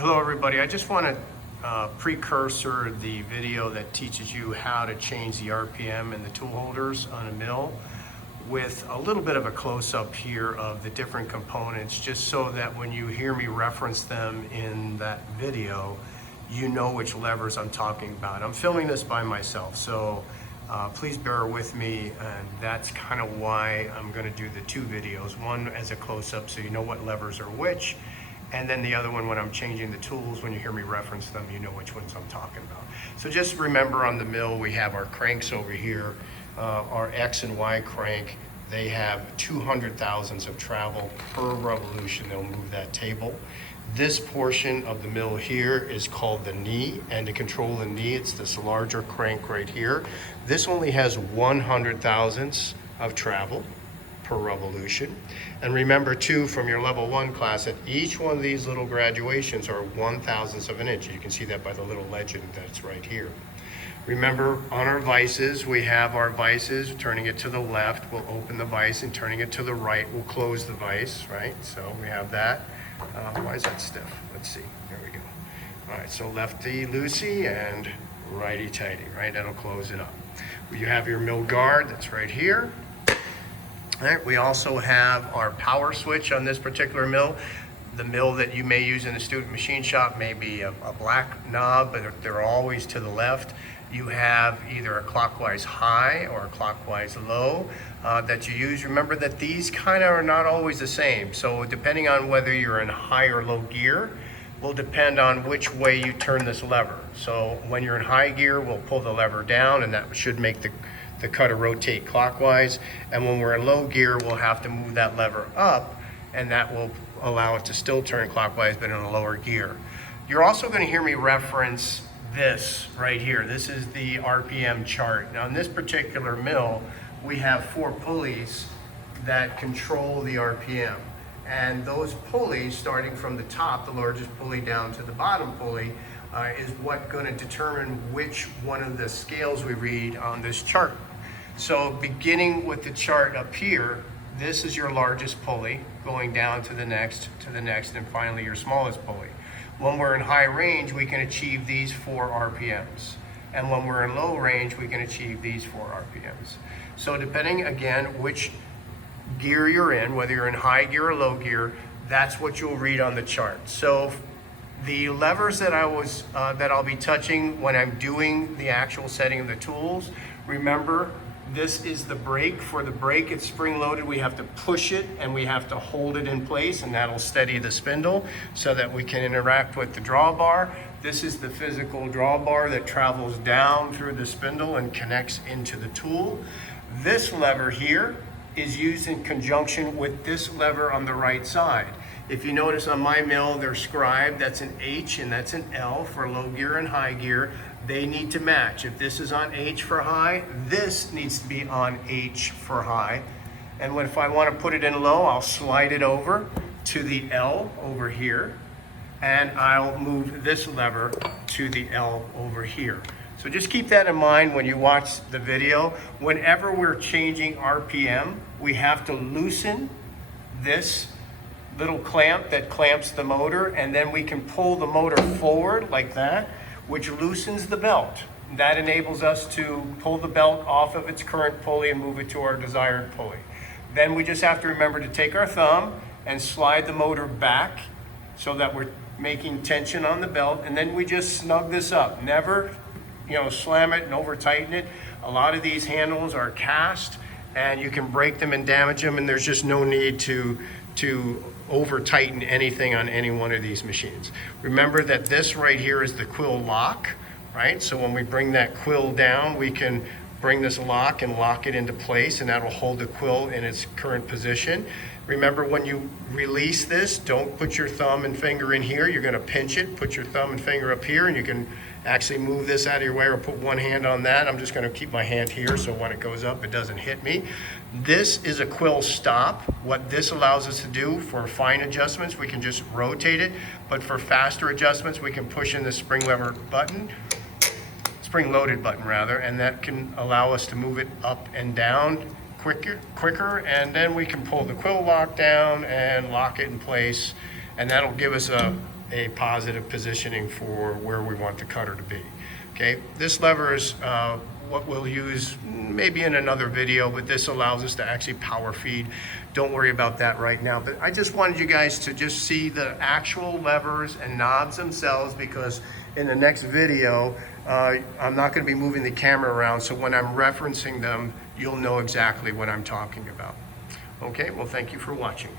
Hello everybody, I just want to precursor the video that teaches you how to change the RPM and the tool holders on a mill with a little bit of a close-up here of the different components, just so that when you hear me reference them in that video, you know which levers I'm talking about. I'm filming this by myself, so please bear with me, and that's kind of why I'm going to do the two videos, one as a close-up so you know what levers are which, and then the other one when I'm changing the tools. When you hear me reference them, you know which ones I'm talking about. So just remember, on the mill we have our cranks over here, our X and Y crank. They have 200 thousandths of travel per revolution. They'll move that table. This portion of the mill here is called the knee, and to control the knee, it's this larger crank right here. This only has 100 thousandths of travel per revolution. And remember too, from your level 1 class, that each one of these little graduations are 1/1000th of an inch. You can see that by the little legend that's right here. Remember, on our vices, we have our vices. Turning it to the left will open the vice, and turning it to the right will close the vice, right? So we have that. Why is that stiff? Let's see, there we go. All right, so lefty loosey and righty tighty, right? That'll close it up. You have your mill guard, that's right here. All right, we also have our power switch on this particular mill. The mill that you may use in the student machine shop may be a black knob, but they're always to the left. You have either a clockwise high or a clockwise low that you use. Remember that these kind of are not always the same. So depending on whether you're in high or low gear will depend on which way you turn this lever. So when you're in high gear, we'll pull the lever down, and that should make the cutter rotate clockwise. And when we're in low gear, we'll have to move that lever up, and that will allow it to still turn clockwise, but in a lower gear. You're also going to hear me reference this right here. This is the RPM chart. Now in this particular mill, we have 4 pulleys that control the RPM. And those pulleys, starting from the top, the largest pulley, down to the bottom pulley, is what going to determine which one of the scales we read on this chart. So beginning with the chart up here, this is your largest pulley, going down to the next, and finally your smallest pulley. When we're in high range, we can achieve these 4 RPMs. And when we're in low range, we can achieve these 4 RPMs. So depending, again, which gear you're in, whether you're in high gear or low gear, that's what you'll read on the chart. So the levers that I'll be touching when I'm doing the actual setting of the tools, remember, this is the brake. For the brake, it's spring-loaded. We have to push it and we have to hold it in place, and that'll steady the spindle so that we can interact with the drawbar. This is the physical drawbar that travels down through the spindle and connects into the tool. This lever here is used in conjunction with this lever on the right side. If you notice on my mill, they're scribed. That's an H and that's an L for low gear and high gear. They need to match. If this is on H for high, this needs to be on H for high. And if I want to put it in low, I'll slide it over to the L over here, and I'll move this lever to the L over here. So just keep that in mind when you watch the video. Whenever we're changing RPM, we have to loosen this little clamp that clamps the motor, and then we can pull the motor forward like that, which loosens the belt. That enables us to pull the belt off of its current pulley and move it to our desired pulley. Then we just have to remember to take our thumb and slide the motor back so that we're making tension on the belt, and then we just snug this up. Never, slam it and over tighten it. A lot of these handles are cast, and you can break them and damage them, and there's just no need to over tighten anything on any one of these machines. Remember that this right here is the quill lock, right? So when we bring that quill down, we can bring this lock and lock it into place, and that'll hold the quill in its current position. Remember, when you release this, don't put your thumb and finger in here. You're going to pinch it, put your thumb and finger up here, and you can actually move this out of your way or put one hand on that. I'm just going to keep my hand here so when it goes up, it doesn't hit me. This is a quill stop. What this allows us to do for fine adjustments, we can just rotate it, but for faster adjustments, we can push in the spring lever button, spring-loaded button rather, and that can allow us to move it up and down quicker, and then we can pull the quill lock down and lock it in place, and that'll give us a a positive positioning for where we want the cutter to be. Okay, this lever is what we'll use maybe in another video, but this allows us to actually power feed. Don't worry about that right now, but I just wanted you guys to just see the actual levers and knobs themselves, because in the next video, I'm not going to be moving the camera around, so when I'm referencing them, you'll know exactly what I'm talking about. Okay, well, thank you for watching.